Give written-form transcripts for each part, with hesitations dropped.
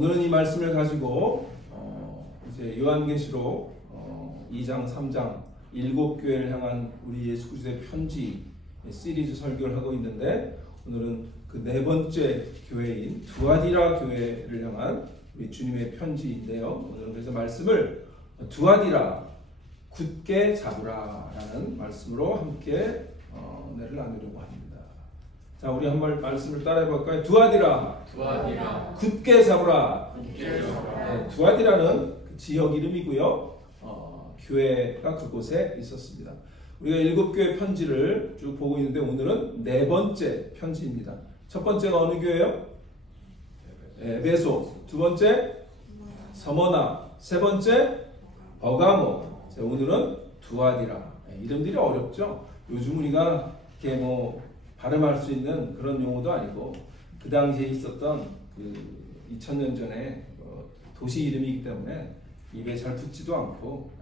오늘은 이 말씀을 가지고 이제 요한계시록 2장, 3장 7교회를 향한 우리 예수 그리스도의 편지 시리즈 설교를 하고 있는데, 오늘은 그 네 번째 교회인 두아디라 교회를 향한 우리 주님의 편지인데요. 오늘은 그래서 말씀을 두아디라 굳게 잡으라 라는 말씀으로 함께 은혜를 나누려고 합니다. 자, 우리 한번 말씀을 따라해 볼까요? 두아디라 굳게 잡으라. 네, 두아디라는 그 지역 이름이고요. 교회가 그곳에 있었습니다. 우리가 7교회 편지를 쭉 보고 있는데, 오늘은 네 번째 편지입니다. 첫 번째가 어느 교회요? 에베소. 두 번째 서머나. 세 번째 버가모. 자, 오늘은 두아디라. 이름들이 어렵죠. 요즘 우리가 이렇게 발음할 수 있는 그런 용어도 아니고, 그 당시에 있었던 그 2000년 전에 도시 이름이기 때문에 입에 잘 붙지도 않고,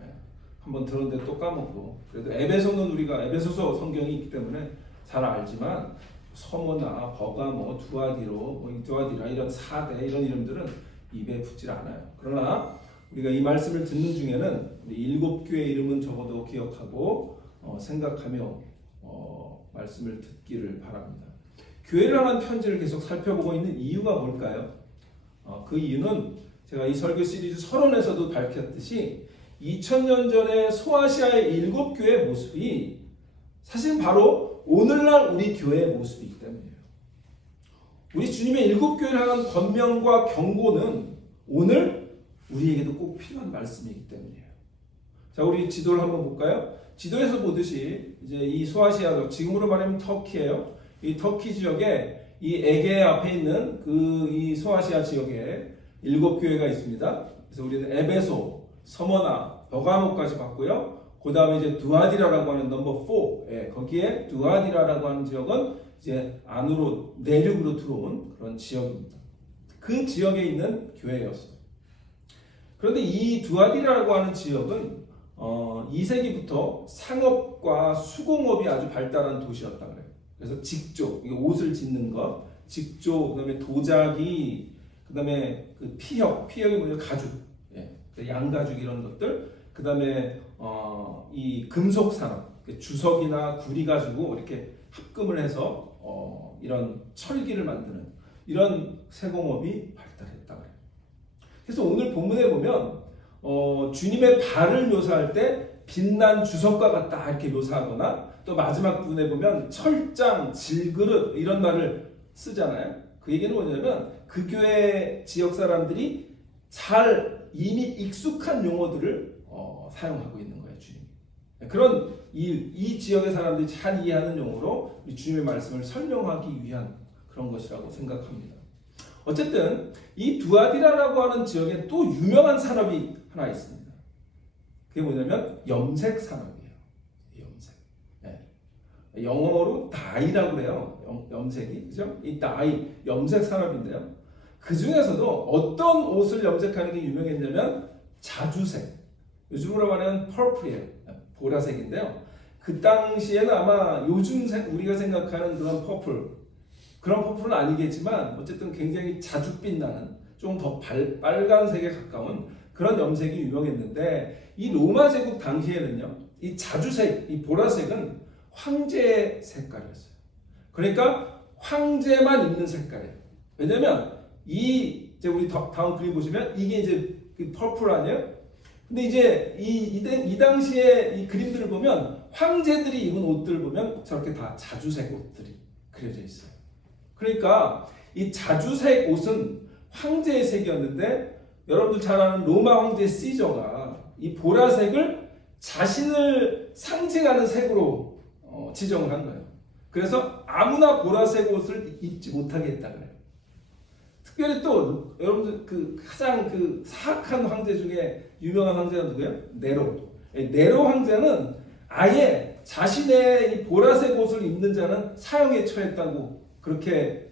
한번 들었는데 또 까먹고. 그래도 에베소는 우리가 에베소서 성경이 있기 때문에 잘 알지만, 서머나, 버가모, 두아디라 이런 4대 이런 이름들은 입에 붙질 않아요. 그러나 우리가 이 말씀을 듣는 중에는 우리 7교회 이름은 적어도 기억하고 생각하며 말씀을 듣기를 바랍니다. 교회를 향한 편지를 계속 살펴보고 있는 이유가 뭘까요? 그 이유는 제가 이 설교 시리즈 서론에서도 밝혔듯이 2000년 전에 소아시아의 7교회의 모습이 사실 바로 오늘날 우리 교회의 모습이기 때문이에요. 우리 주님의 7교회를 향한 권면과 경고는 오늘 우리에게도 꼭 필요한 말씀이기 때문이에요. 자, 우리 지도를 한번 볼까요? 지도에서 보듯이 이제 이 소아시아, 지금으로 말하면 터키예요. 이 터키 지역에 이 에게 앞에 있는 이 소아시아 지역에 7교회가 있습니다. 그래서 우리는 에베소, 서머나, 버가모까지 봤고요. 그 다음에 이제 두아디라라고 하는 넘버 4, 거기에 두아디라라고 하는 지역은 이제 안으로 내륙으로 들어온 그런 지역입니다. 그 지역에 있는 교회였어요. 그런데 이 두아디라라고 하는 지역은 2세기부터 상업과 수공업이 아주 발달한 도시였다 그래요. 그래서 직조, 옷을 짓는 것, 직조, 그다음에 도자기, 그다음에 그 피혁이 뭐냐, 가죽, 양가죽 이런 것들, 그다음에 이 금속 산업, 주석이나 구리 가지고 이렇게 합금을 해서 이런 철기를 만드는 이런 세공업이 발달했다 그래요. 그래서 오늘 본문에 보면 주님의 발을 묘사할 때 빛난 주석과 같다 이렇게 묘사하거나, 또 마지막 부분에 보면 철장, 질그릇 이런 말을 쓰잖아요. 그 얘기는 뭐냐면 그 교회 지역 사람들이 잘 이미 익숙한 용어들을 사용하고 있는 거예요, 주님. 그런 이 지역의 사람들이 잘 이해하는 용어로 주님의 말씀을 설명하기 위한 그런 것이라고 생각합니다. 어쨌든 이 두아디라라고 하는 지역에 또 유명한 산업이 하나 있습니다. 그게 뭐냐면 염색 산업이에요. 염색. 영어로 다이라고 그래요. 염색이, 그죠? 이 다이, 염색 산업인데요. 그 중에서도 어떤 옷을 염색하는 게 유명했냐면 자주색. 요즘으로 말하면 펄플이에요. 보라색인데요. 그 당시에는 아마 요즘 우리가 생각하는 그런 그런 퍼플은 아니겠지만 어쨌든 굉장히 자줏빛 나는 좀 더 빨간색에 가까운 그런 염색이 유명했는데, 이 로마 제국 당시에는요, 이 자주색, 이 보라색은 황제의 색깔이었어요. 그러니까 황제만 입는 색깔이에요. 왜냐면 이제 우리 다음 그림 보시면 이게 이제 그 퍼플 아니에요? 근데 이제 이 당시에 이 그림들을 보면 황제들이 입은 옷들을 보면 저렇게 다 자주색 옷들이 그려져 있어요. 그러니까 이 자주색 옷은 황제의 색이었는데, 여러분들 잘 아는 로마 황제 시저가 이 보라색을 자신을 상징하는 색으로 지정을 한 거예요. 그래서 아무나 보라색 옷을 입지 못하게 했다 그래요. 특별히 또 여러분들 가장 사악한 황제 중에 유명한 황제가 누구예요? 네로 황제는 아예 자신의 이 보라색 옷을 입는 자는 사형에 처했다고 그렇게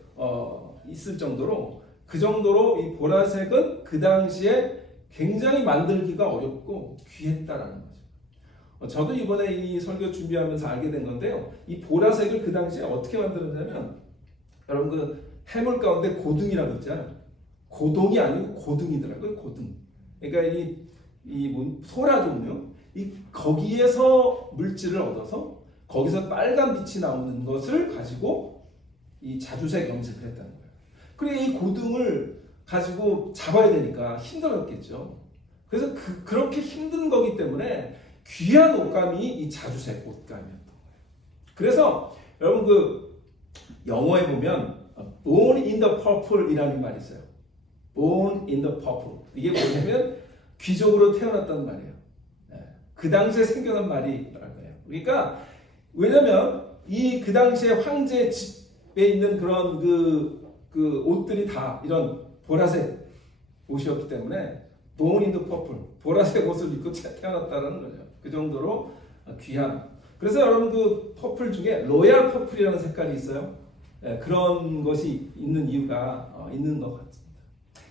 있을 정도로, 그 정도로 이 보라색은 그 당시에 굉장히 만들기가 어렵고 귀했다라는 거죠. 저도 이번에 이 설교 준비하면서 알게 된 건데요. 이 보라색을 그 당시에 어떻게 만들었냐면, 여러분 해물 가운데 고등이라고 있잖아요. 고동이 아니고 고등이더라고요. 고등. 그러니까 이 소라 종류, 거기에서 물질을 얻어서 거기서 빨간 빛이 나오는 것을 가지고 이 자주색 염색을 했다는 거예요. 그래 이 고등을 가지고 잡아야 되니까 힘들었겠죠. 그래서 그렇게 힘든 거기 때문에 귀한 옷감이 이 자주색 옷감이었던 거예요. 그래서 여러분 그 영어에 보면 born in the purple이라는 말이 있어요. born in the purple. 이게 뭐냐면 귀족으로 태어났다는 말이에요. 그 당시에 생겨난 말이라고요. 그러니까 왜냐면 그 당시에 황제 집에 있는 그런 그 옷들이 다 이런 보라색 옷이었기 때문에 born in the purple, 보라색 옷을 입고 태어났다는 거죠. 그 정도로 귀한. 그래서 여러분 그 퍼플 중에 로얄 퍼플이라는 색깔이 있어요. 그런 것이 있는 이유가 있는 것 같습니다.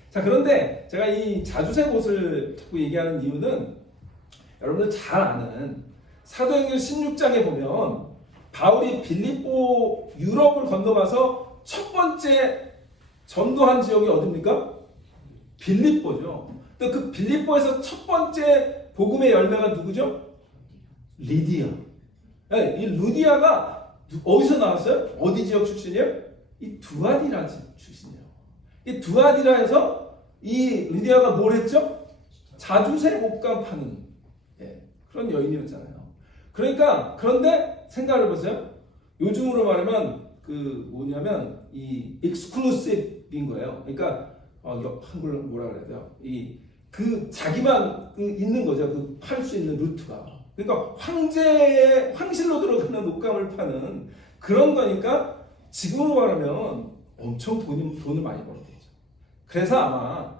자, 그런데 제가 이 자주색 옷을 자꾸 얘기하는 이유는 여러분들 잘 아는 사도행전 16장에 보면 바울이 빌립보 유럽을 건너가서 첫 번째 전도한 지역이 어디입니까? 빌립보죠. 또 그 빌립보에서 첫 번째 복음의 열매가 누구죠? 리디아. 이 루디아가 어디서 나왔어요? 어디 지역 출신이에요? 이 두아디라 출신이에요. 이 두아디라에서 이 리디아가 뭘 했죠? 자주색 옷감 파는 그런 여인이었잖아요. 그러니까 그런데 생각을 해보세요. 요즘으로 말하면 그 뭐냐면 이 익스클루시브인 거예요. 그러니까 한글로 뭐라 그래야 돼요? 그 자기만 있는 거죠. 그 팔 수 있는 루트가. 그러니까 황실로 들어가는 옷감을 파는 그런 거니까 지금으로 말하면 엄청 돈을 많이 벌게 되죠. 그래서 아마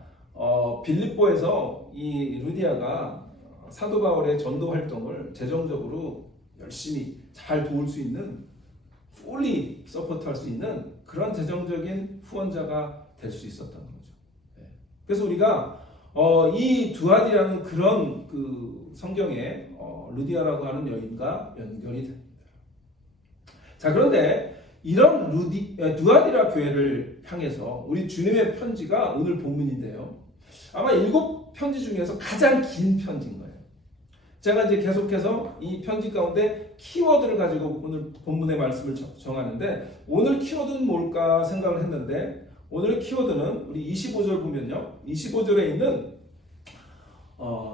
빌립보에서 이 루디아가 사도 바울의 전도 활동을 재정적으로 열심히 잘 도울 수 있는 fully 서포트할 수 있는 그런 재정적인 후원자가 될 수 있었던 거죠. 그래서 우리가 이 두아디라는 그런 그 성경에 루디아라고 하는 여인과 연결이 됩니다. 자, 그런데 이런 두아디라 교회를 향해서 우리 주님의 편지가 오늘 본문인데요. 아마 7편지 중에서 가장 긴 편지인 거예요. 제가 이제 계속해서 이 편지 가운데 키워드를 가지고 오늘 본문의 말씀을 정하는데 오늘 키워드는 뭘까 생각을 했는데 오늘 키워드는 우리 25절 보면요. 25절에 있는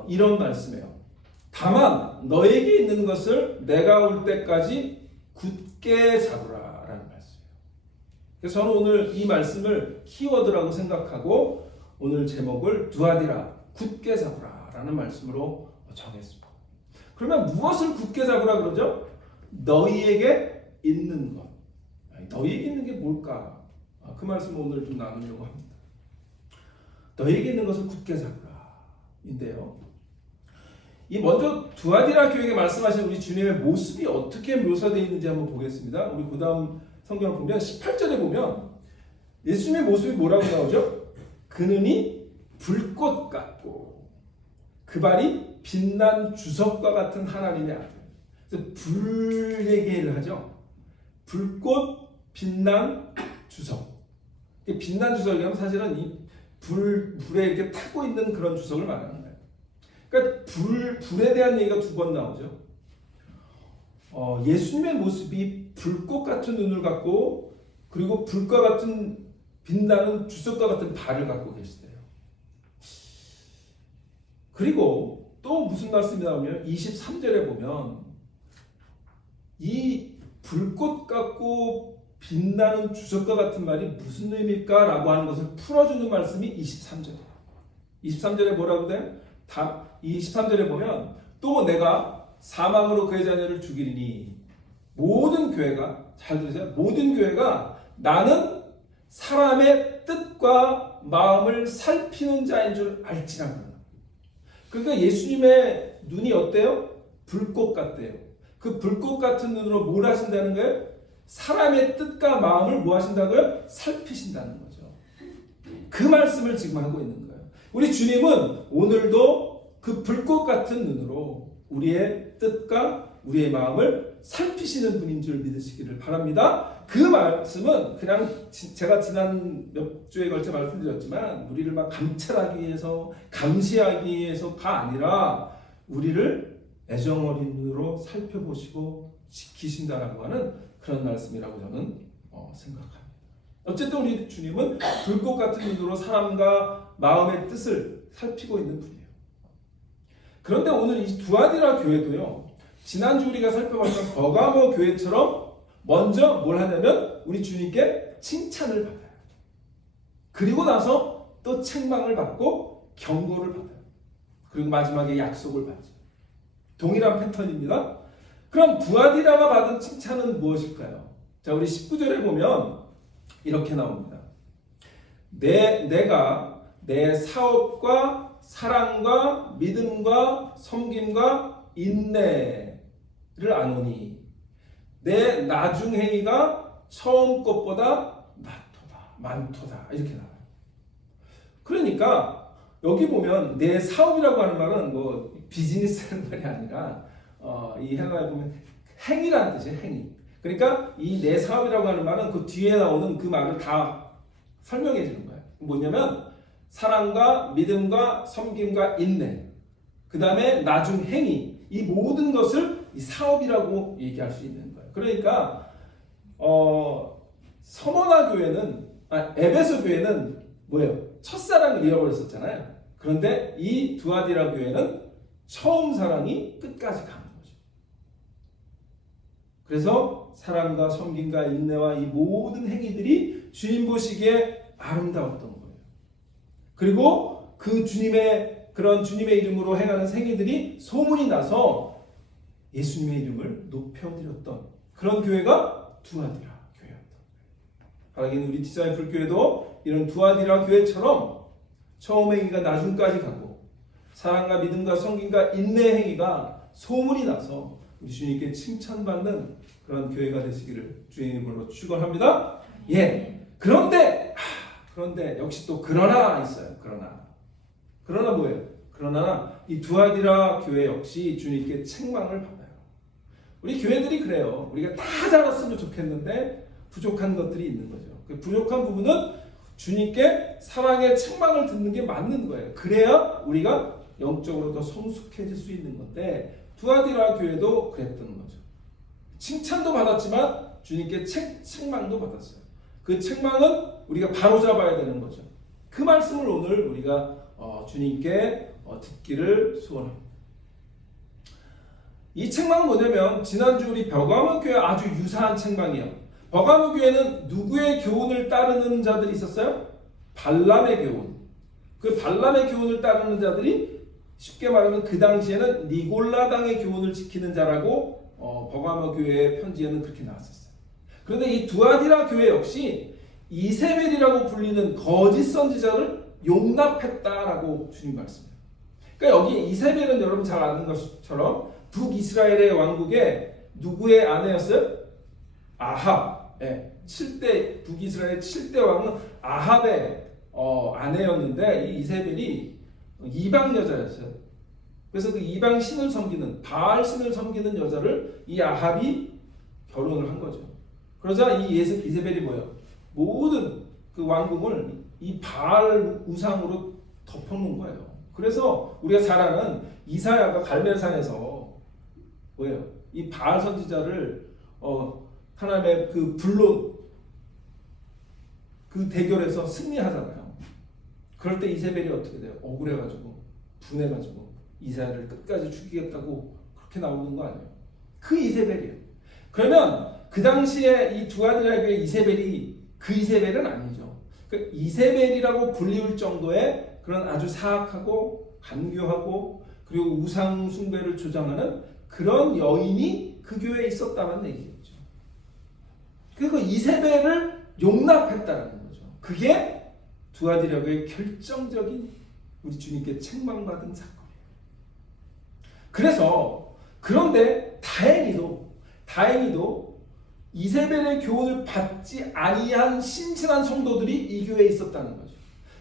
이런 말씀이에요. 다만 너에게 있는 것을 내가 올 때까지 굳게 잡으라 라는 말씀이에요. 그래서 저는 오늘 이 말씀을 키워드라고 생각하고 오늘 제목을 두아디라 굳게 잡으라 라는 말씀으로 정했습니다. 그러면 무엇을 굳게 잡으라 그러죠? 너희에게 있는 것. 너희에게 있는 게 뭘까? 그 말씀을 오늘 좀 나누려고 합니다. 너희에게 있는 것을 굳게 잡으라 인데요. 이 먼저 두아디라 교회에게 말씀하신 우리 주님의 모습이 어떻게 묘사되어 있는지 한번 보겠습니다. 우리 그 다음 성경을 보면 18절에 보면 예수님의 모습이 뭐라고 나오죠? 그는이 불꽃 같고 그 발이 빛난 주석과 같은 하나님의 아들. 그래서 불 얘기를 하죠. 불꽃 빛난 주석. 빛난 주석이면 사실은 이 불에 이렇게 타고 있는 그런 주석을 말하는 거예요. 그러니까 불에 대한 얘기가 2번 나오죠. 예수님의 모습이 불꽃 같은 눈을 갖고 그리고 불과 같은 빛나는 주석과 같은 발을 갖고 계시대요. 그리고 또 무슨 말씀이 나오면 23절에 보면 이 불꽃 같고 빛나는 주석과 같은 말이 무슨 의미일까? 라고 하는 것을 풀어주는 말씀이 23절이에요. 23절에 뭐라고 돼요? 23절에 보면 또 내가 사망으로 그의 자녀를 죽이리니 모든 교회가 잘 들으세요. 모든 교회가 나는 사람의 뜻과 마음을 살피는 자인 줄 알지라. 그러니까 예수님의 눈이 어때요? 불꽃 같대요. 그 불꽃 같은 눈으로 뭘 하신다는 거예요? 사람의 뜻과 마음을 뭐 하신다고요? 살피신다는 거죠. 그 말씀을 지금 하고 있는 거예요. 우리 주님은 오늘도 그 불꽃 같은 눈으로 우리의 뜻과 우리의 마음을 살피시는 분인 줄 믿으시기를 바랍니다. 그 말씀은 그냥 제가 지난 몇 주에 걸쳐 말씀드렸지만 우리를 막 감찰하기 위해서 감시하기 위해서가 아니라 우리를 애정어린 눈으로 살펴보시고 지키신다라고 하는 그런 말씀이라고 저는 생각합니다. 어쨌든 우리 주님은 불꽃 같은 눈으로 사람과 마음의 뜻을 살피고 있는 분이에요. 그런데 오늘 이 두아디라 교회도요, 지난주 우리가 살펴봤던 버가모 교회처럼 먼저 뭘 하냐면 우리 주님께 칭찬을 받아요. 그리고 나서 또 책망을 받고 경고를 받아요. 그리고 마지막에 약속을 받죠. 동일한 패턴입니다. 그럼 두아디라가 받은 칭찬은 무엇일까요? 자, 우리 19절에 보면 이렇게 나옵니다. 내가 내 사업과 사랑과 믿음과 섬김과 인내를 아노니 내 나중 행위가 처음 것보다 많도다 이렇게 나와요. 그러니까 여기 보면 내 사업이라고 하는 말은 뭐 비즈니스라는 말이 아니라 이 헬라어에 보면 행위라는 뜻이에요. 행위. 그러니까 이 내 사업이라고 하는 말은 그 뒤에 나오는 그 말을 다 설명해 주는 거예요. 뭐냐면 사랑과 믿음과 섬김과 인내, 그 다음에 나중 행위, 이 모든 것을 이 사업이라고 얘기할 수 있는 거예요. 그러니까 서머나 교회는 에베소 교회는 뭐예요? 첫사랑을 잃어버렸었잖아요. 그런데 이 두아디라 교회는 처음 사랑이 끝까지 가는 거죠. 그래서 사랑과 섬김과 인내와 이 모든 행위들이 주님 보시기에 아름다웠던 거예요. 그리고 그 주님의 이름으로 행하는 행위들이 소문이 나서 예수님의 이름을 높여드렸던 그런 교회가 두아디라 교회였던 거예요. 바라기는 우리 디자인 불교회도 이런 두아디라 교회처럼 처음 행위가 나중까지 가고 사랑과 믿음과 섬김과 인내 행위가 소문이 나서 우리 주님께 칭찬받는 그런 교회가 되시기를 주의 이름으로 축원합니다. 예. 그런데 역시 또 그러나 있어요. 그러나 뭐예요? 그러나 이 두아디라 교회 역시 주님께 책망을 받아요. 우리 교회들이 그래요. 우리가 다 잘했으면 좋겠는데 부족한 것들이 있는 거죠. 그 부족한 부분은 주님께 사랑의 책망을 듣는 게 맞는 거예요. 그래야 우리가 영적으로 더 성숙해질 수 있는 건데 두아디라 교회도 그랬던 거죠. 칭찬도 받았지만 주님께 책망도 받았어요. 그 책망은 우리가 바로잡아야 되는 거죠. 그 말씀을 오늘 우리가 주님께 듣기를 소원합니다. 이 책망은 뭐냐면 지난주 우리 버가모 교회 아주 유사한 책망이에요. 버가모 교회는 누구의 교훈을 따르는 자들이 있었어요? 발람의 교훈. 그 발람의 교훈을 따르는 자들이 쉽게 말하면 그 당시에는 니골라당의 교훈을 지키는 자라고 버가모 교회의 편지에는 그렇게 나왔었어요. 그런데 이 두아디라 교회 역시 이세벨이라고 불리는 거짓 선지자를 용납했다라고 주님 말씀해요. 그러니까 여기 이세벨은 여러분 잘 아는 것처럼 북이스라엘의 왕국의 누구의 아내였어요? 아합. 네, 북이스라엘 7대 왕은 아합의 아내였는데 이 이세벨이 이방 여자였어요. 그래서 그 이방 신을 섬기는 바알 신을 섬기는 여자를 이 아합이 결혼을 한 거죠. 그러자 이 이세벨이 뭐예요? 모든 그 왕궁을 이 바알 우상으로 덮어놓은 거예요. 그래서 우리가 잘 아는 이사야가 갈멜산에서 뭐예요? 이 바알 선지자를 하나님의 그 불로 그 대결에서 승리하잖아요. 그럴 때 이세벨이 어떻게 돼요? 억울해가지고 분해가지고 이사야를 끝까지 죽이겠다고 그렇게 나오는 거 아니에요? 그 이세벨이에요. 그러면 그 당시에 이 두아디라의 이세벨이 그 이세벨은 아니죠. 그 이세벨이라고 불리울 정도의 그런 아주 사악하고 간교하고 그리고 우상 숭배를 조장하는 그런 여인이 그 교회에 있었다는 얘기겠죠. 그리고 이세벨을 용납했다는 거죠. 그게 두아디라의 결정적인 우리 주님께 책망받은 사건이에요. 그런데 다행히도 이세벨의 교훈을 받지 아니한 신실한 성도들이 이 교회에 있었다는 거죠.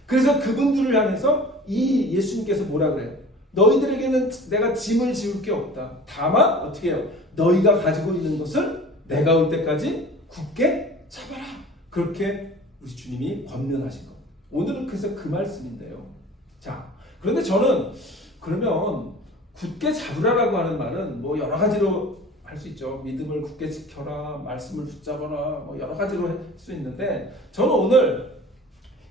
그래서 그분들을 향해서 이 예수님께서 뭐라 그래요? 너희들에게는 내가 짐을 지울 게 없다. 다만 어떻게 해요? 너희가 가지고 있는 것을 내가 올 때까지 굳게 잡아라. 그렇게 우리 주님이 권면하신 겁니다. 오늘은 그래서 그 말씀인데요. 자, 그런데 저는 그러면 굳게 잡으라라고 하는 말은 뭐 여러 가지로 할 수 있죠. 믿음을 굳게 지켜라, 말씀을 붙잡아라, 뭐 여러 가지로 할 수 있는데 저는 오늘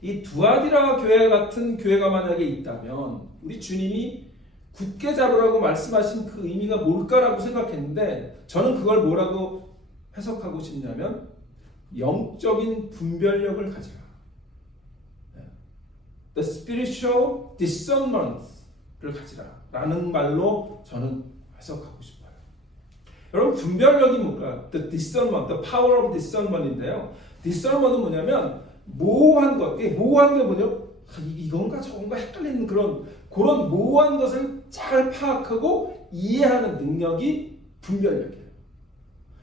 이 두아디라 교회 같은 교회가 만약에 있다면 우리 주님이 굳게 잡으라고 말씀하신 그 의미가 뭘까라고 생각했는데 저는 그걸 뭐라고 해석하고 싶냐면 영적인 분별력을 가지라. The spiritual discernment를 가지라 라는 말로 저는 해석하고 싶어요. 여러분 분별력이 뭘까요? The discernment, the power of discernment인데요. discernment은 뭐냐면 모호한 것, 모호한 게 뭐냐? 이건가 저건가 헷갈리는 그런 모호한 것을 잘 파악하고 이해하는 능력이 분별력이에요.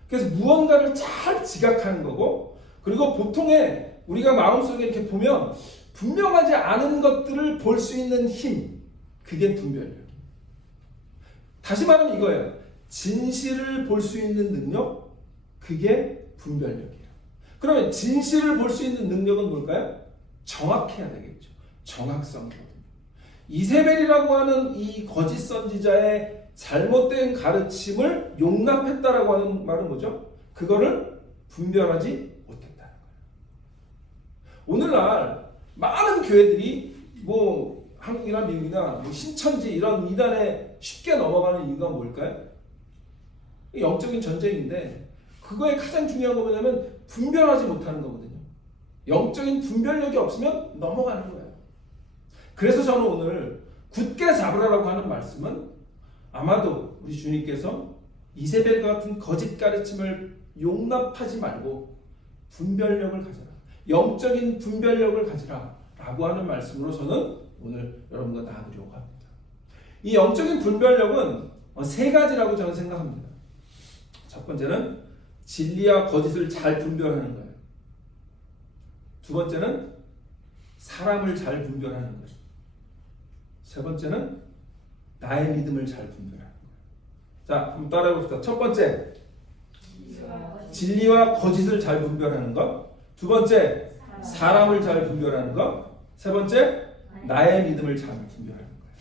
그래서 무언가를 잘 지각하는 거고, 그리고 보통의 우리가 마음속에 이렇게 보면 분명하지 않은 것들을 볼 수 있는 힘, 그게 분별력. 다시 말하면 이거예요. 진실을 볼 수 있는 능력, 그게 분별력이에요. 그러면 진실을 볼 수 있는 능력은 뭘까요? 정확해야 되겠죠. 정확성이거든요. 이세벨이라고 하는 이 거짓 선지자의 잘못된 가르침을 용납했다라고 하는 말은 뭐죠? 그거를 분별하지 못했다는 거예요. 오늘날 많은 교회들이 뭐 한국이나 미국이나 뭐 신천지 이런 이단에 쉽게 넘어가는 이유가 뭘까요? 영적인 전쟁인데 그거에 가장 중요한 거 뭐냐면 분별하지 못하는 거거든요. 영적인 분별력이 없으면 넘어가는 거예요. 그래서 저는 오늘 굳게 잡으라고 하는 말씀은 아마도 우리 주님께서 이세벨 같은 거짓 가르침을 용납하지 말고 분별력을 가져라. 영적인 분별력을 가지라 라고 하는 말씀으로 저는 오늘 여러분과 나누려고 합니다. 이 영적인 분별력은 세 가지라고 저는 생각합니다. 첫 번째는 진리와 거짓을 잘 분별하는 거예요. 두 번째는 사람을 잘 분별하는 거예요. 세 번째는 나의 믿음을 잘 분별하는 거예요. 자, 한번 따라해 봅시다. 첫 번째, 진리와 거짓을 잘 분별하는 것. 두 번째, 사람을 잘 분별하는 것. 세 번째, 나의 믿음을 잘 분별하는 거예요.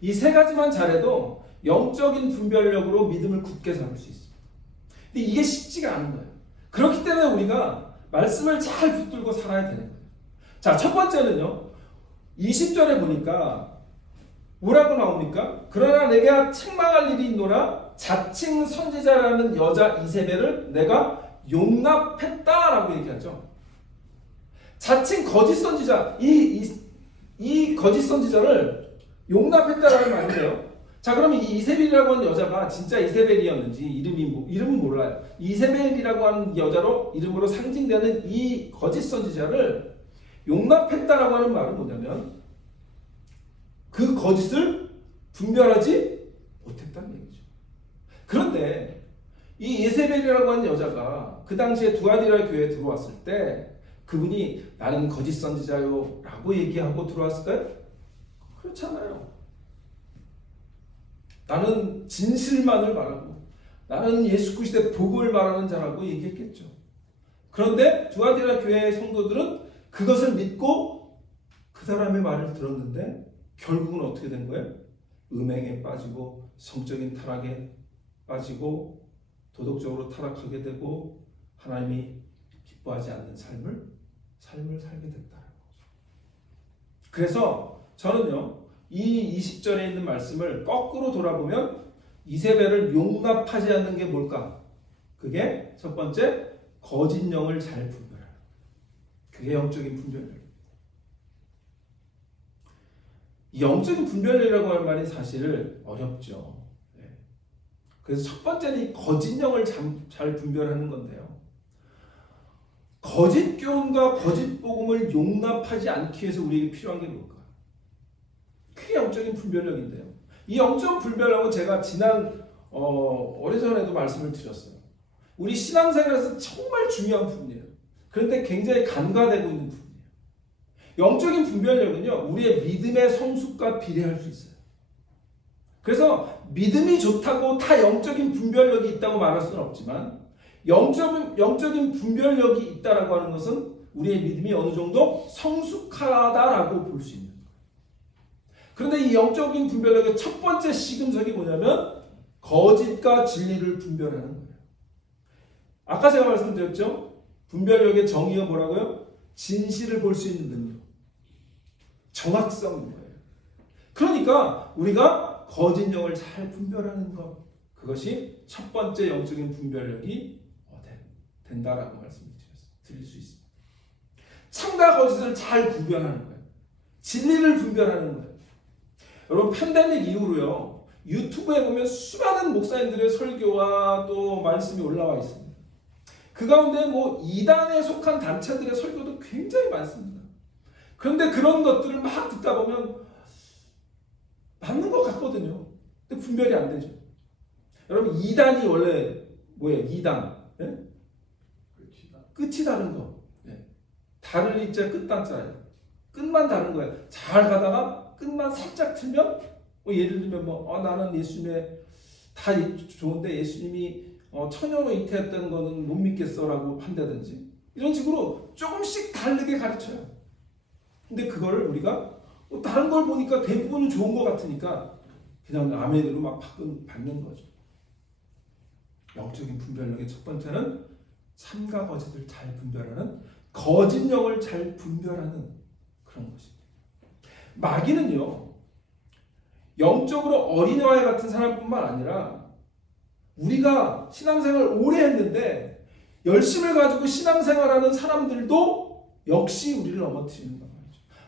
이 세 가지만 잘해도 영적인 분별력으로 믿음을 굳게 잡을 수 있습니다. 근데 이게 쉽지가 않은 거예요. 그렇기 때문에 우리가 말씀을 잘 붙들고 살아야 되는 거예요. 자, 첫 번째는요. 20절에 보니까 뭐라고 나옵니까? 그러나 내가 책망할 일이 있노라 자칭 선지자라는 여자 이세벨을 내가 용납했다라고 얘기하죠. 자칭 거짓 선지자, 이 거짓 선지자를 용납했다라는 말인데요. 자, 그러면 이 이세벨이라고 하는 여자가 진짜 이세벨이었는지 이름은 몰라요. 이세벨이라고 하는 여자로 이름으로 상징되는 이 거짓 선지자를 용납했다라고 하는 말은 뭐냐면 그 거짓을 분별하지 못했다는 얘기죠. 그런데 이 이세벨이라고 하는 여자가 그 당시에 두아디라 교회에 들어왔을 때 그분이 나는 거짓 선지자요 라고 얘기하고 들어왔을까요? 그렇지 않아요. 나는 진실만을 말하고 나는 예수 그리스도의 복음을 말하는 자라고 얘기했겠죠. 그런데 두아디라 교회의 성도들은 그것을 믿고 그 사람의 말을 들었는데 결국은 어떻게 된 거예요? 음행에 빠지고 성적인 타락에 빠지고 도덕적으로 타락하게 되고 하나님이 기뻐하지 않는 삶을 살게 됐다는 거죠. 그래서 저는요, 이 20절에 있는 말씀을 거꾸로 돌아보면 이세벨을 용납하지 않는 게 뭘까? 그게 첫 번째, 거짓 영을 잘 분별하는 거예요. 그게 영적인 분별력입니다. 이 영적인 분별력이라고 하는 말이 사실 어렵죠. 그래서 첫 번째는 이 거짓 영을 잘 분별하는 건데요. 거짓 교훈과 거짓 복음을 용납하지 않기 위해서 우리에게 필요한 게 뭘까? 그게 영적인 분별력인데요. 이 영적 분별력은 제가 지난 오래전에도 말씀을 드렸어요. 우리 신앙생활에서 정말 중요한 부분이에요. 그런데 굉장히 간과되고 있는 부분이에요. 영적인 분별력은요, 우리의 믿음의 성숙과 비례할 수 있어요. 그래서 믿음이 좋다고 다 영적인 분별력이 있다고 말할 수는 없지만 영적인 분별력이 있다라고 하는 것은 우리의 믿음이 어느 정도 성숙하다라고 볼 수 있는 거예요. 그런데 이 영적인 분별력의 첫 번째 시금석이 뭐냐면 거짓과 진리를 분별하는 거예요. 아까 제가 말씀드렸죠? 분별력의 정의가 뭐라고요? 진실을 볼 수 있는 능력, 정확성인 거예요. 그러니까 우리가 거짓 영을 잘 분별하는 것, 그것이 첫 번째 영적인 분별력이 된다라고 말씀드릴 수 있습니다. 참과 거짓을 잘 구별하는 거예요. 진리를 분별하는 거예요. 여러분, 팬데믹 이후로요, 유튜브에 보면 수많은 목사님들의 설교와 또 말씀이 올라와 있습니다. 그 가운데 뭐 이단에 속한 단체들의 설교도 굉장히 많습니다. 그런데 그런 것들을 막 듣다 보면 맞는 것 같거든요. 근데 분별이 안 되죠. 여러분, 이단이 원래 뭐예요? 이단. 네? 끝이 다른 거. 네. 다를 이자 끝단자예요. 끝만 다른 거예요. 잘 가다가 끝만 살짝 틀면 예를 들면 나는 예수님의 다 좋은데 예수님이 천연로 잉태했다는 거는 못 믿겠어라고 한다든지 이런 식으로 조금씩 다르게 가르쳐요. 근데 그거를 우리가 다른 걸 보니까 대부분은 좋은 것 같으니까 그냥 아멘으로 막 받는 거죠. 영적인 분별력의 첫 번째는 참과 거짓을 잘 분별하는, 거짓 영을 잘 분별하는 그런 것입니다. 마귀는요, 영적으로 어린아이 같은 사람뿐만 아니라 우리가 신앙생활을 오래 했는데 열심을 가지고 신앙생활하는 사람들도 역시 우리를 넘어뜨리는 거죠.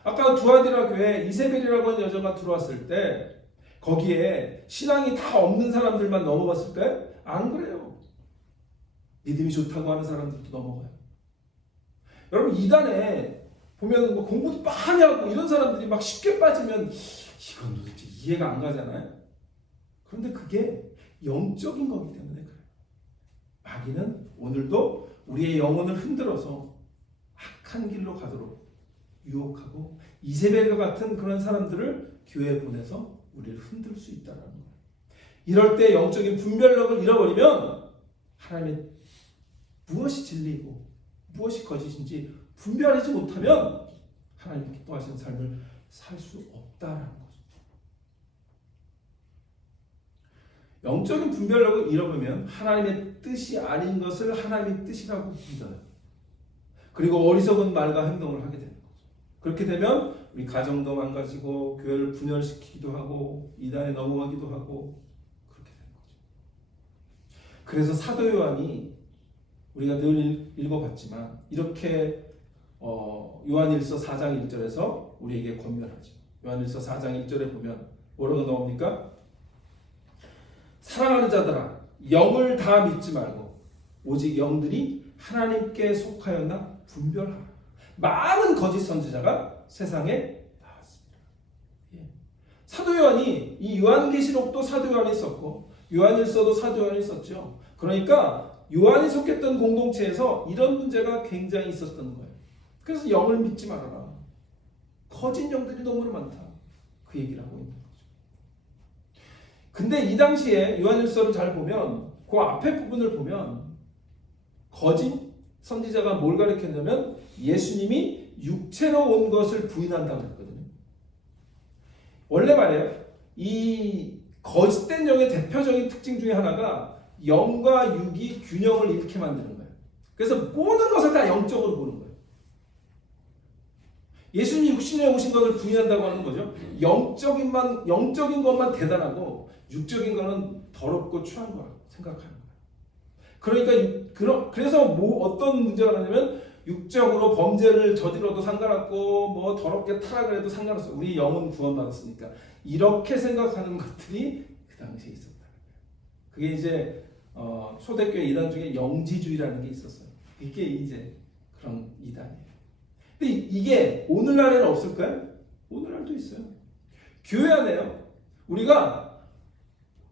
아까 두아디라 교회에 이세벨이라고 하는 여자가 들어왔을 때 거기에 신앙이 다 없는 사람들만 넘어갔을까요? 안 그래요. 믿음이 좋다고 하는 사람들도 넘어가요. 여러분, 이단에 보면 공부도 많이 하고 이런 사람들이 막 쉽게 빠지면 이건 도대체 이해가 안 가잖아요. 그런데 그게 영적인 거기 때문에 그래요. 마귀는 오늘도 우리의 영혼을 흔들어서 악한 길로 가도록 유혹하고 이세벨과 같은 그런 사람들을 교회에 보내서 우리를 흔들 수 있다는 거예요. 이럴 때 영적인 분별력을 잃어버리면 하나님의 무엇이 진리이고 무엇이 거짓인지 분별하지 못하면 하나님이 기뻐하시는 삶을 살 수 없다라는 거죠. 영적인 분별력을 잃어버리면 하나님의 뜻이 아닌 것을 하나님의 뜻이라고 믿어요. 그리고 어리석은 말과 행동을 하게 되는 거죠. 그렇게 되면 우리 가정도 망가지고 교회를 분열시키기도 하고 이단에 넘어가기도 하고 그렇게 되는 거죠. 그래서 사도 요한이 우리가 늘 읽어봤지만 이렇게 요한일서 4장 1절에서 우리에게 권면하죠. 요한일서 4장 1절에 보면 뭐라고 나옵니까? 사랑하는 자들아, 영을 다 믿지 말고 오직 영들이 하나님께 속하였나 분별하라. 많은 거짓 선지자가 세상에 나왔습니다. 사도 요한이, 이 요한계시록도 사도 요한이 썼고 요한일서도 사도 요한이 썼죠. 그러니까 요한이 속했던 공동체에서 이런 문제가 굉장히 있었던 거예요. 그래서 영을 믿지 말아라. 거짓 영들이 너무 많다. 그 얘기를 하고 있는 거죠. 근데 이 당시에 요한일서를 잘 보면 그 앞에 부분을 보면 거짓 선지자가 뭘 가르쳤냐면 예수님이 육체로 온 것을 부인한다고 했거든요. 원래 말이에요. 이 거짓된 영의 대표적인 특징 중에 하나가 영과 육이 균형을 잃게 만드는 거예요. 그래서 모든 것을 다 영적으로 보는 거예요. 예수님이 육신에 오신 것을 부인한다고 하는 거죠. 영적인 것만 대단하고 육적인 것은 더럽고 추한 거라고 생각하는 거예요. 그러니까 그래서 어떤 문제가 나냐면 육적으로 범죄를 저질러도 상관없고 뭐 더럽게 타락을 해도 상관없어. 우리 영은 구원받았으니까. 이렇게 생각하는 것들이 그 당시에 있었다. 그게 이제 초대교회 이단 중에 영지주의라는 게 있었어요. 이게 이제 그런 이단이에요. 근데 이게 오늘날에는 없을까요? 오늘날도 있어요. 교회 안에요. 우리가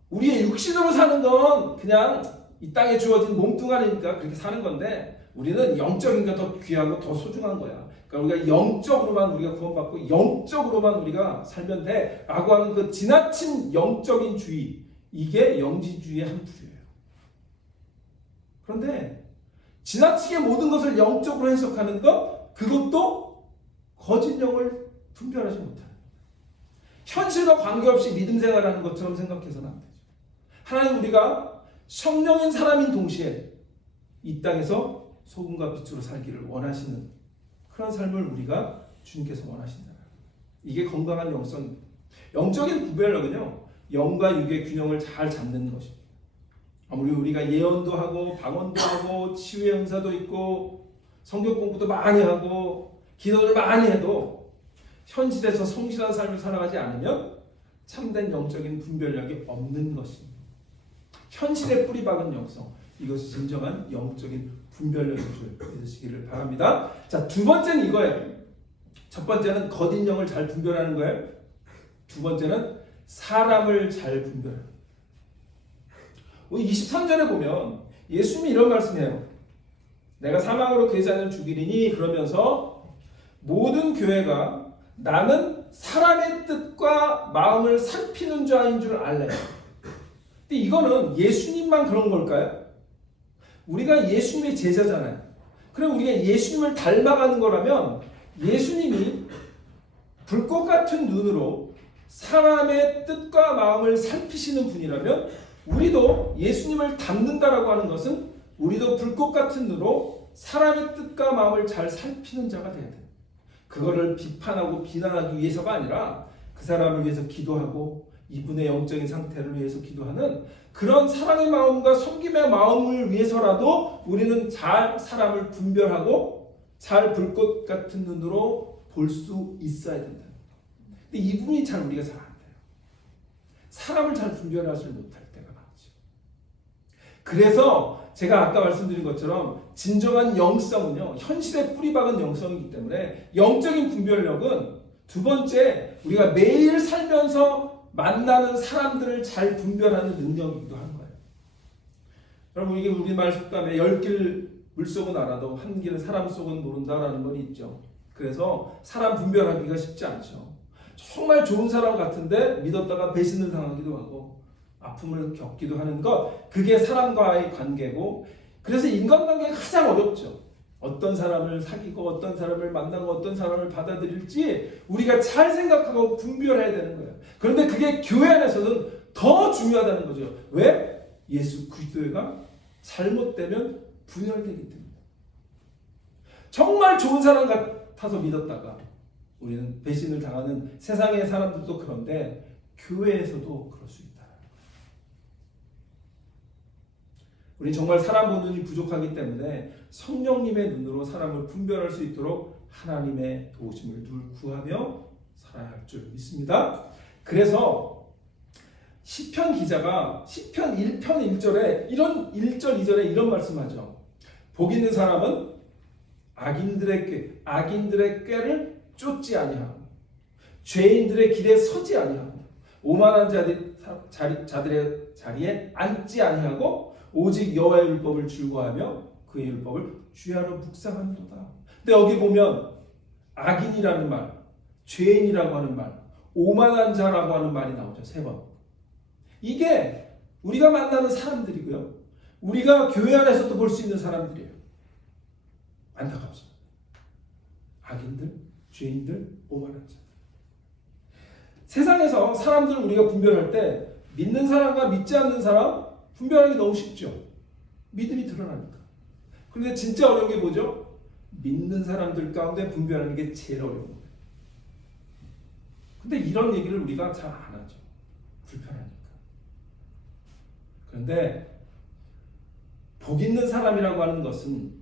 우리의 육신으로 사는 건 그냥 이 땅에 주어진 몸뚱아리니까 그렇게 사는 건데 우리는 영적인 게 더 귀하고 더 소중한 거야. 그러니까 그러니까 우리가 영적으로만 우리가 구원받고 영적으로만 우리가 살면 돼라고 하는 그 지나친 영적인 주의, 이게 영지주의의 한 부류예요. 그런데 지나치게 모든 것을 영적으로 해석하는 것, 그것도 거짓 영을 분별하지 못하는 거예요. 현실과 관계없이 믿음 생활하는 것처럼 생각해서는 안 되죠. 하나님, 우리가 성령인 사람인 동시에 이 땅에서 소금과 빛으로 살기를 원하시는 그런 삶을 우리가 주님께서 원하신다. 이게 건강한 영성입니다. 영적인 구별력은요, 영과 육의 균형을 잘 잡는 것입니다. 아무리 우리가 예언도 하고 방언도 하고 치유의 은사도 있고 성경 공부도 많이 하고 기도를 많이 해도 현실에서 성실한 삶을 살아가지 않으면 참된 영적인 분별력이 없는 것입니다. 현실에 뿌리박은 영성, 이것이 진정한 영적인 분별력인 줄 믿으시기를 바랍니다. 자, 두 번째는 이거예요. 첫 번째는 거짓 영을 잘 분별하는 거예요. 두 번째는 사람을 잘 분별하는 거예요. 23절에 보면 예수님이 이런 말씀해요. 내가 사망으로 그 자녀를 죽이리니, 그러면서 모든 교회가 나는 사람의 뜻과 마음을 살피는 자인 줄 알래. 근데 이거는 예수님만 그런 걸까요? 우리가 예수님의 제자잖아요. 그럼 우리가 예수님을 닮아가는 거라면 예수님이 불꽃 같은 눈으로 사람의 뜻과 마음을 살피시는 분이라면 우리도 예수님을 닮는다라고 하는 것은 우리도 불꽃 같은 눈으로 사람의 뜻과 마음을 잘 살피는 자가 돼야 돼요. 그거를 비판하고 비난하기 위해서가 아니라 그 사람을 위해서 기도하고 이분의 영적인 상태를 위해서 기도하는 그런 사랑의 마음과 섬김의 마음을 위해서라도 우리는 잘 사람을 분별하고 잘 불꽃 같은 눈으로 볼 수 있어야 된다. 근데 이 부분이 잘 우리가 잘 안 돼요. 사람을 잘 분별하지 못할 때가 많죠. 그래서 제가 아까 말씀드린 것처럼 진정한 영성은요, 현실에 뿌리박은 영성이기 때문에 영적인 분별력은 두 번째, 우리가 매일 살면서 만나는 사람들을 잘 분별하는 능력이기도 한 거예요. 여러분, 이게 우리말 속담에 10길 물속은 알아도 한 길은 사람 속은 모른다라는 말이 있죠. 그래서 사람 분별하기가 쉽지 않죠. 정말 좋은 사람 같은데 믿었다가 배신을 당하기도 하고 아픔을 겪기도 하는 것, 그게 사람과의 관계고, 그래서 인간관계가 가장 어렵죠. 어떤 사람을 사귀고 어떤 사람을 만나고 어떤 사람을 받아들일지 우리가 잘 생각하고 분별해야 되는 거예요. 그런데 그게 교회 안에서는 더 중요하다는 거죠. 왜? 예수 그리스도가 잘못되면 분열되기 때문에. 정말 좋은 사람 같아서 믿었다가 우리는 배신을 당하는 세상의 사람들도 그런데 교회에서도 그럴 수 있다. 우리 정말 사람 보는 눈이 부족하기 때문에 성령님의 눈으로 사람을 분별할 수 있도록 하나님의 도우심을 늘 구하며 살아야 할 줄 믿습니다. 그래서 시편 기자가 시편 1편 1절에 이런 1절 2절에 이런 말씀하죠. 복 있는 사람은 악인들의 꾀를 쫓지 아니하고 죄인들의 길에 서지 아니하고 오만한 자들의 자리에 앉지 아니하고 오직 여호와의 율법을 즐거워하며 그의 율법을 주야로 묵상하는도다. 근데 여기 보면 악인이라는 말, 죄인이라고 하는 말, 오만한 자라고 하는 말이 나오죠. 3번. 이게 우리가 만나는 사람들이고요. 우리가 교회 안에서도 볼 수 있는 사람들이에요. 안타깝습니다. 악인들, 죄인들, 오만한 자. 세상에서 사람들을 우리가 분별할 때 믿는 사람과 믿지 않는 사람 분별하기 너무 쉽죠. 믿음이 드러나니까. 그런데 진짜 어려운 게 뭐죠? 믿는 사람들 가운데 분별하는 게 제일 어려운 거예요. 근데 이런 얘기를 우리가 잘 안 하죠. 불편하니까. 그런데 복 있는 사람이라고 하는 것은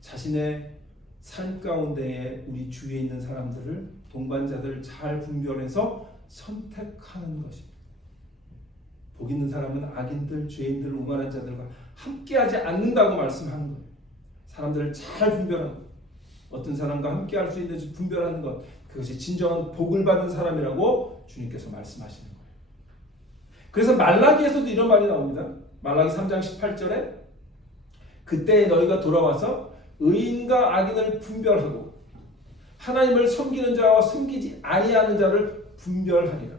자신의 삶 가운데에 우리 주위에 있는 사람들을, 동반자들을 잘 분별해서 선택하는 것입니다. 복 있는 사람은 악인들, 죄인들, 오만한 자들과 함께하지 않는다고 말씀하는 거예요. 사람들을 잘 분별하고 어떤 사람과 함께할 수 있는지 분별하는 것, 그것이 진정한 복을 받은 사람이라고 주님께서 말씀하시는 거예요. 그래서 말라기에서도 이런 말이 나옵니다. 말라기 3장 18절에 그때 너희가 돌아와서 의인과 악인을 분별하고 하나님을 섬기는 자와 섬기지 아니하는 자를 분별하리라.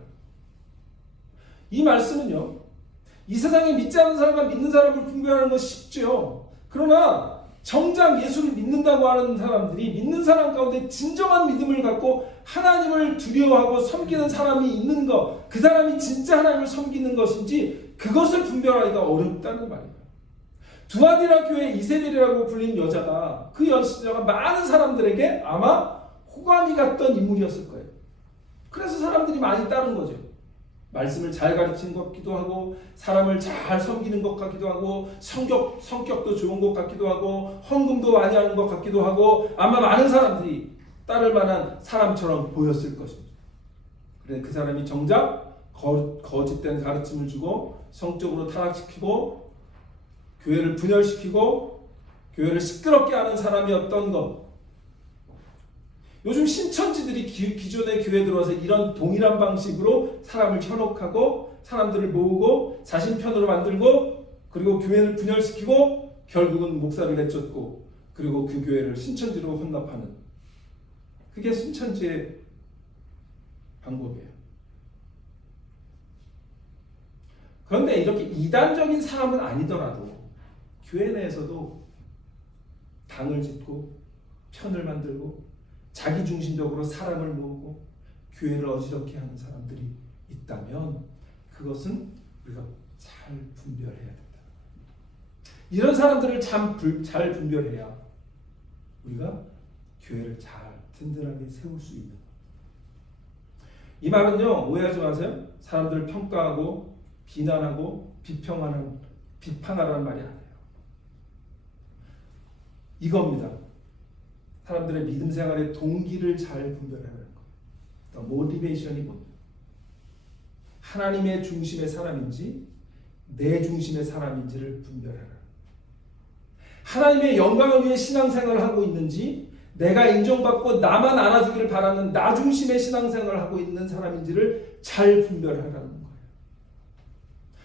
이 말씀은요, 이 세상에 믿지 않는 사람과 믿는 사람을 분별하는 것이 쉽죠. 그러나 정작 예수를 믿는다고 하는 사람들이 믿는 사람 가운데 진정한 믿음을 갖고 하나님을 두려워하고 섬기는 사람이 있는 것, 그 사람이 진짜 하나님을 섬기는 것인지 그것을 분별하기가 어렵다는 말이에요. 두아디라 교회 이세벨이라고 불린 여자가, 그 여자가 많은 사람들에게 아마 호감이 갔던 인물이었을 거예요. 그래서 사람들이 많이 따른 거죠. 말씀을 잘 가르치는 것 같기도 하고, 사람을 잘 섬기는 것 같기도 하고, 성격도 좋은 것 같기도 하고, 헌금도 많이 하는 것 같기도 하고, 아마 많은 사람들이 따를 만한 사람처럼 보였을 것입니다. 그런데 그 사람이 정작 거짓된 가르침을 주고 성적으로 타락시키고 교회를 분열시키고 교회를 시끄럽게 하는 사람이었던 것. 요즘 신천지들이 기존의 교회에 들어와서 이런 동일한 방식으로 사람을 현혹하고 사람들을 모으고 자신 편으로 만들고 그리고 교회를 분열시키고 결국은 목사를 내쫓고 그리고 그 교회를 신천지로 혼납하는, 그게 신천지의 방법이에요. 그런데 이렇게 이단적인 사람은 아니더라도 교회 내에서도 당을 짓고 편을 만들고 자기중심적으로 사람을 모으고 교회를 어지럽게 하는 사람들이 있다면 그것은 우리가 잘 분별해야 된다. 이런 사람들을 잘 분별해야 우리가 교회를 잘 든든하게 세울 수 있는. 이 말은요, 오해하지 마세요. 사람들을 평가하고 비난하고 비판하라는 말이 아니에요. 이겁니다. 사람들의 믿음 생활의 동기를 잘 분별하는 거예요. 모티베이션이 뭐냐? 하나님의 중심의 사람인지 내 중심의 사람인지를 분별하라. 하나님의 영광을 위해 신앙생활을 하고 있는지 내가 인정받고 나만 알아주기를 바라는 나 중심의 신앙생활을 하고 있는 사람인지를 잘 분별하라는 거예요.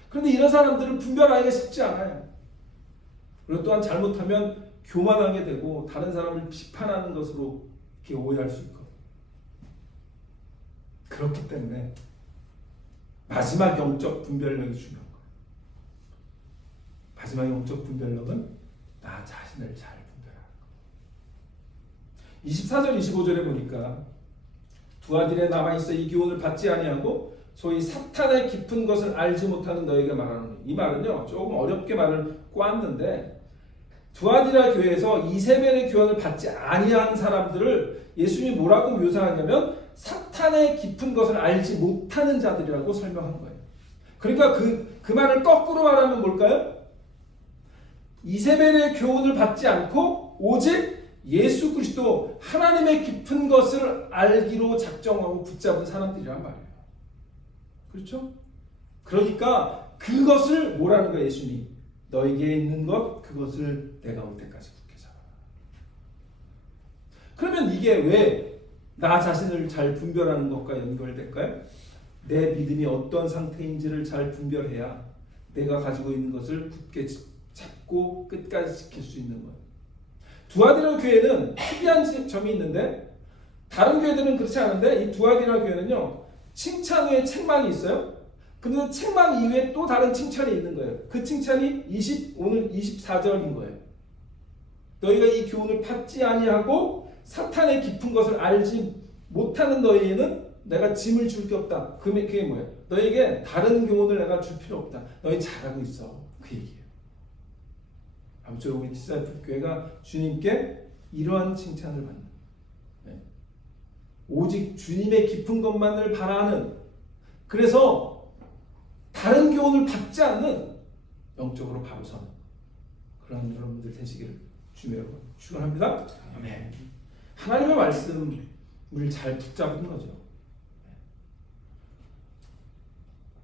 그런데 이런 사람들은 분별하기가 쉽지 않아요. 그리고 또한 잘못하면 교만하게 되고 다른 사람을 비판하는 것으로 이렇게 오해할 수 있거든요. 그렇기 때문에 마지막 영적 분별력이 중요한 거예요. 마지막 영적 분별력은 나 자신을 잘 분별하는 거예요. 24절 25절에 보니까 두 아들에 남아있어 이 교훈을 받지 아니하고 소위 사탄의 깊은 것을 알지 못하는 너에게 말하는 거예요. 이 말은요 조금 어렵게 말을 꼬았는데 두아디라 교회에서 이세벨의 교훈을 받지 아니한 사람들을 예수님이 뭐라고 묘사하냐면 사탄의 깊은 것을 알지 못하는 자들이라고 설명한 거예요. 그러니까 그 말을 거꾸로 말하면 뭘까요? 이세벨의 교훈을 받지 않고 오직 예수 그리스도 하나님의 깊은 것을 알기로 작정하고 붙잡은 사람들이란 말이에요. 그렇죠? 그러니까 그것을 뭐라는 거예요, 예수님이? 너에게 있는 것, 그것을 내가 올 때까지 굳게 잡아라. 그러면 이게 왜 나 자신을 잘 분별하는 것과 연결될까요? 내 믿음이 어떤 상태인지를 잘 분별해야 내가 가지고 있는 것을 굳게 잡고 끝까지 지킬 수 있는 거예요. 두아디라 교회는 특이한 점이 있는데 다른 교회들은 그렇지 않은데 이 두아디라 교회는요 칭찬 후에 책망이 있어요. 근데 책망 이후에 또 다른 칭찬이 있는 거예요. 그 칭찬이 오늘 24절인 거예요. 너희가 이 교훈을 받지 아니하고 사탄의 깊은 것을 알지 못하는 너희에는 내가 짐을 줄 게 없다. 그게 뭐예요? 너희에게 다른 교훈을 내가 줄 필요 없다. 너희 잘하고 있어. 그 얘기예요. 아무쪼 우리 디사이플 교회가 주님께 이러한 칭찬을 받는, 오직 주님의 깊은 것만을 바라는, 그래서 다른 교훈을 받지 않는 영적으로 바로 서는 그런 여러분들 되시기를 주님으로 축원합니다. 아멘. 하나님의 말씀을 잘 붙잡는 거죠.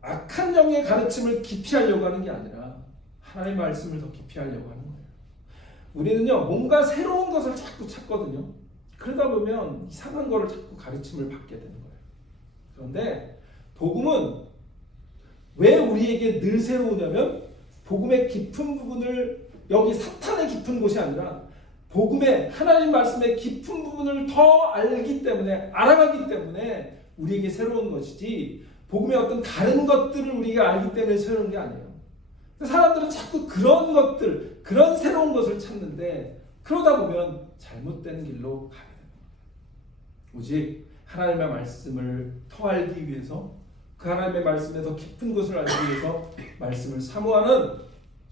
악한 영의 가르침을 기피하려고 하는 게 아니라 하나님의 말씀을 더 기피하려고 하는 거예요. 우리는요 뭔가 새로운 것을 자꾸 찾거든요. 그러다 보면 이상한 거를 자꾸 가르침을 받게 되는 거예요. 그런데 복음은 왜 우리에게 늘 새로우냐면 복음의 깊은 부분을, 여기 사탄의 깊은 곳이 아니라 복음의 하나님 말씀의 깊은 부분을 더 알기 때문에 알아가기 때문에 우리에게 새로운 것이지 복음의 어떤 다른 것들을 우리가 알기 때문에 새로운 게 아니에요. 사람들은 자꾸 그런 것들, 그런 새로운 것을 찾는데 그러다 보면 잘못된 길로 가게 됩니다. 오직 하나님의 말씀을 더 알기 위해서 그 하나님의 말씀에 더 깊은 것을 알기 위해서 말씀을 사모하는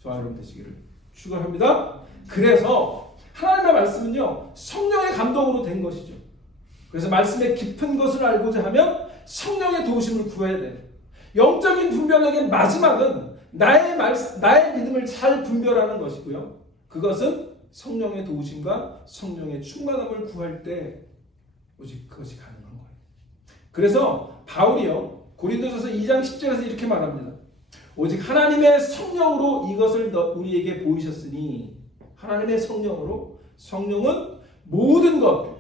저와 여러분 되시기를 축원합니다. 그래서 하나님의 말씀은요 성령의 감동으로 된 것이죠. 그래서 말씀의 깊은 것을 알고자 하면 성령의 도우심을 구해야 돼요. 영적인 분별력의 마지막은 나의 믿음을 잘 분별하는 것이고요. 그것은 성령의 도우심과 성령의 충만함을 구할 때 오직 그것이 가능한 거예요. 그래서 바울이요 고린도전서 2장 10절에서 이렇게 말합니다. 오직 하나님의 성령으로 이것을 우리에게 보이셨으니 하나님의 성령으로 성령은 모든 것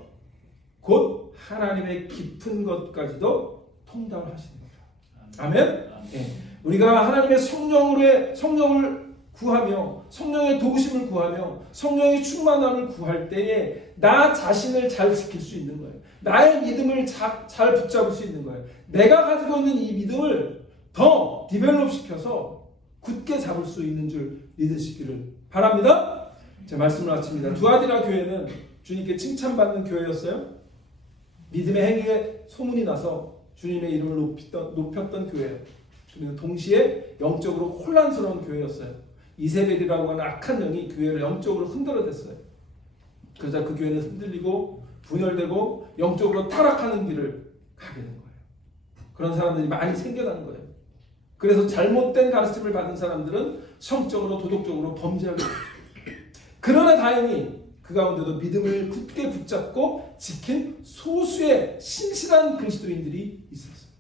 곧 하나님의 깊은 것까지도 통달하시는 거예요. 아멘. 네. 우리가 하나님의 성령을 구하며 성령의 도우심을 구하며 성령의 충만함을 구할 때에 나 자신을 잘 지킬 수 있는 거예요. 나의 믿음을 잘 붙잡을 수 있는 거예요. 내가 가지고 있는 이 믿음을 더 디벨롭 시켜서 굳게 잡을 수 있는 줄 믿으시기를 바랍니다. 제 말씀을 마칩니다. 두아디라 교회는 주님께 칭찬받는 교회였어요. 믿음의 행위에 소문이 나서 주님의 이름을 높였던 교회예요. 그리고 동시에 영적으로 혼란스러운 교회였어요. 이세벨이라고 하는 악한 영이 교회를 영적으로 흔들어댔어요. 그러자 그 교회는 흔들리고 분열되고 영적으로 타락하는 길을 가게 된 거예요. 그런 사람들이 많이 생겨나는 거예요. 그래서 잘못된 가르침을 받은 사람들은 성적으로 도덕적으로 범죄하게 됐죠. 그러나 다행히 그 가운데도 믿음을 굳게 붙잡고 지킨 소수의 신실한 그리스도인들이 있었어요.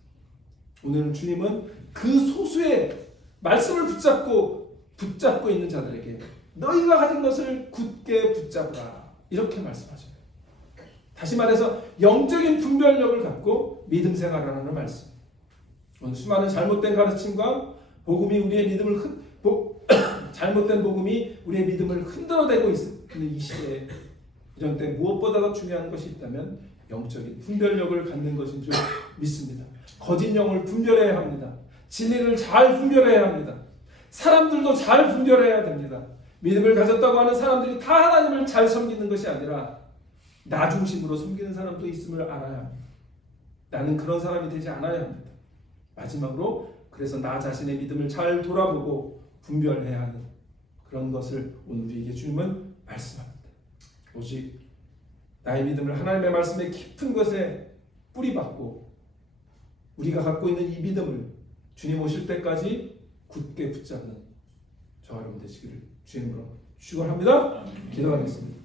오늘은 주님은 그 소수의 말씀을 붙잡고 있는 자들에게 너희가 가진 것을 굳게 붙잡으라 이렇게 말씀하셔요. 다시 말해서 영적인 분별력을 갖고 믿음 생활을 하는 말씀. 오늘 수많은 잘못된 가르침과 복음이 우리의 믿음을 잘못된 복음이 우리의 믿음을 흔들어대고 있는 이 시대에 이런 때 무엇보다도 중요한 것이 있다면 영적인 분별력을 갖는 것인 줄 믿습니다. 거짓 영을 분별해야 합니다. 진리를 잘 분별해야 합니다. 사람들도 잘 분별해야 됩니다. 믿음을 가졌다고 하는 사람들이 다 하나님을 잘 섬기는 것이 아니라 나 중심으로 섬기는 사람도 있음을 알아야 합니다. 나는 그런 사람이 되지 않아야 합니다. 마지막으로 그래서 나 자신의 믿음을 잘 돌아보고 분별해야 하는 그런 것을 오늘 우리에게 주님은 말씀합니다. 오직 나의 믿음을 하나님의 말씀의 깊은 것에 뿌리박고 우리가 갖고 있는 이 믿음을 주님 오실 때까지 굳게 붙잡는 저와 여러분 되시기를 주님으로 축원합니다. 기도하겠습니다.